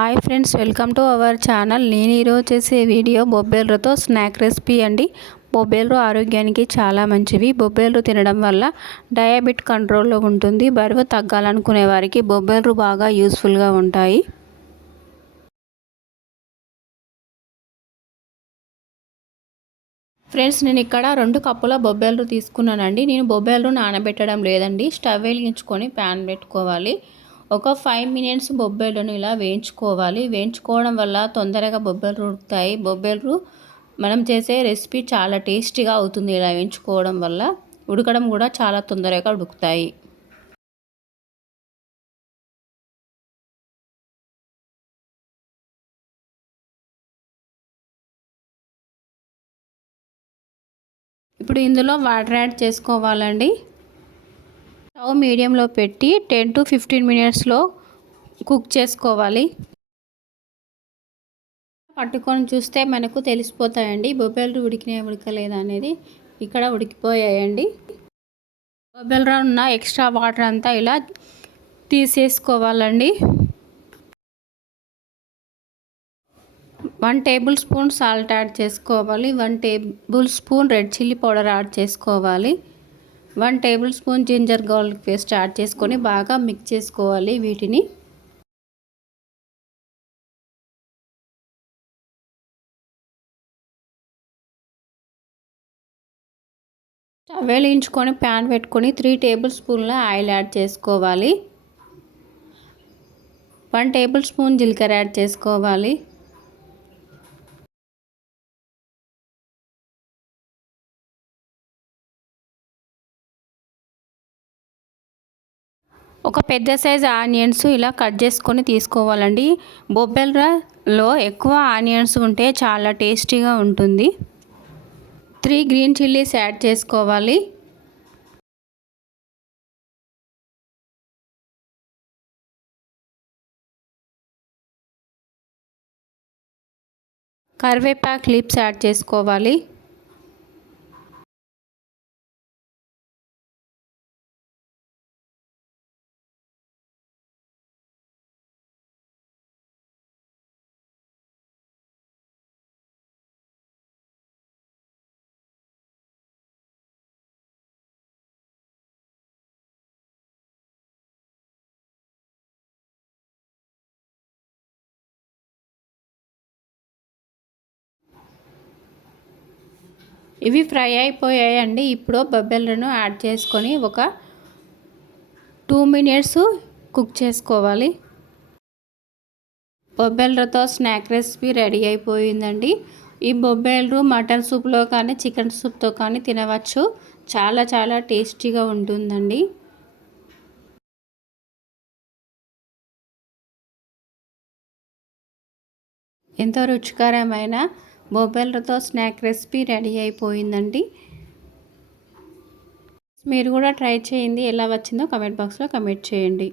Hi friends, welcome to our channel. నేను ఈరోజు చేసే వీడియో బొబ్బేలతో స్నాక్ రెసిపీ అండి. బొబ్బేలు ఆరోగ్యానికి చాలా మంచివి. బొబ్బేలు తినడం వల్ల డయాబెటిక్ కంట్రోల్లో ఉంటుంది. బరువు తగ్గాలనుకునే వారికి బొబ్బేలు బాగా యూస్ఫుల్గా ఉంటాయి. ఫ్రెండ్స్, నేను ఇక్కడ 2 కప్పుల బొబ్బేలు తీసుకున్నానండి. నేను బొబ్బేలు నానబెట్టడం లేదండి. స్టవ్ వెలిగించుకొని ప్యాన్ పెట్టుకోవాలి. ఒక 5 మినిట్స్ బొబ్బేలను ఇలా వేయించుకోవాలి. వేయించుకోవడం వల్ల తొందరగా బొబ్బేలు ఉడుకుతాయి. బొబ్బేలు మనం చేసే రెసిపీ చాలా టేస్టీగా అవుతుంది. ఇలా వేయించుకోవడం వల్ల ఉడకడం కూడా చాలా తొందరగా ఉడుకుతాయి. ఇప్పుడు ఇందులో వాటర్ యాడ్ చేసుకోవాలండి. స్టవ్ మీడియంలో పెట్టి 10 to 15 మినిట్స్లో కుక్ చేసుకోవాలి. పట్టుకొని చూస్తే మనకు తెలిసిపోతాయండి బొబ్బేలు ఉడికినాయి ఉడకలేదా అనేది. ఇక్కడ ఉడికిపోయాయండి. బొబ్బేలులో ఉన్న ఎక్స్ట్రా వాటర్ అంతా ఇలా తీసేసుకోవాలండి. 1 టేబుల్ స్పూన్ సాల్ట్ యాడ్ చేసుకోవాలి. 1 tablespoon red chilli powder add చేసుకోవాలి. 1 tablespoon ginger garlic paste add చేసుకొని బాగా మిక్స్ చేసుకోవాలి వీటిని. స్టవ్ వెలిగించుకొని ప్యాన్ పెట్టుకొని 3 టేబుల్ స్పూన్ల ఆయిల్ యాడ్ చేసుకోవాలి. 1 టేబుల్ స్పూన్ జీలకర్ర యాడ్ చేసుకోవాలి. ఒక పెద్ద సైజు ఆనియన్స్ ఇలా కట్ చేసుకొని తీసుకోవాలండి. బొబ్బేలలో ఎక్కువ ఆనియన్స్ ఉంటే చాలా టేస్టీగా ఉంటుంది. 3 గ్రీన్ చిల్లీస్ యాడ్ చేసుకోవాలి. కరివేపాకు లీవ్స్ యాడ్ చేసుకోవాలి. ఇవి ఫ్రై అయిపోయాయండి. ఇప్పుడు బొబ్బేలను యాడ్ చేసుకొని ఒక 2 మినిట్స్ కుక్ చేసుకోవాలి. బొబ్బేలతో స్నాక్ రెసిపీ రెడీ అయిపోయిందండి. ఈ బొబ్బేలు మటన్ సూప్లో కానీ చికెన్ సూప్తో కానీ తినవచ్చు. చాలా చాలా టేస్టీగా ఉంటుందండి. ఎంతో రుచికరమైన బొబ్బేలతో స్నాక్ రెసిపీ రెడీ అయిపోయిందండి. మీరు కూడా ట్రై చేయండి. ఎలా వచ్చిందో కామెంట్ బాక్స్లో కామెంట్ చేయండి.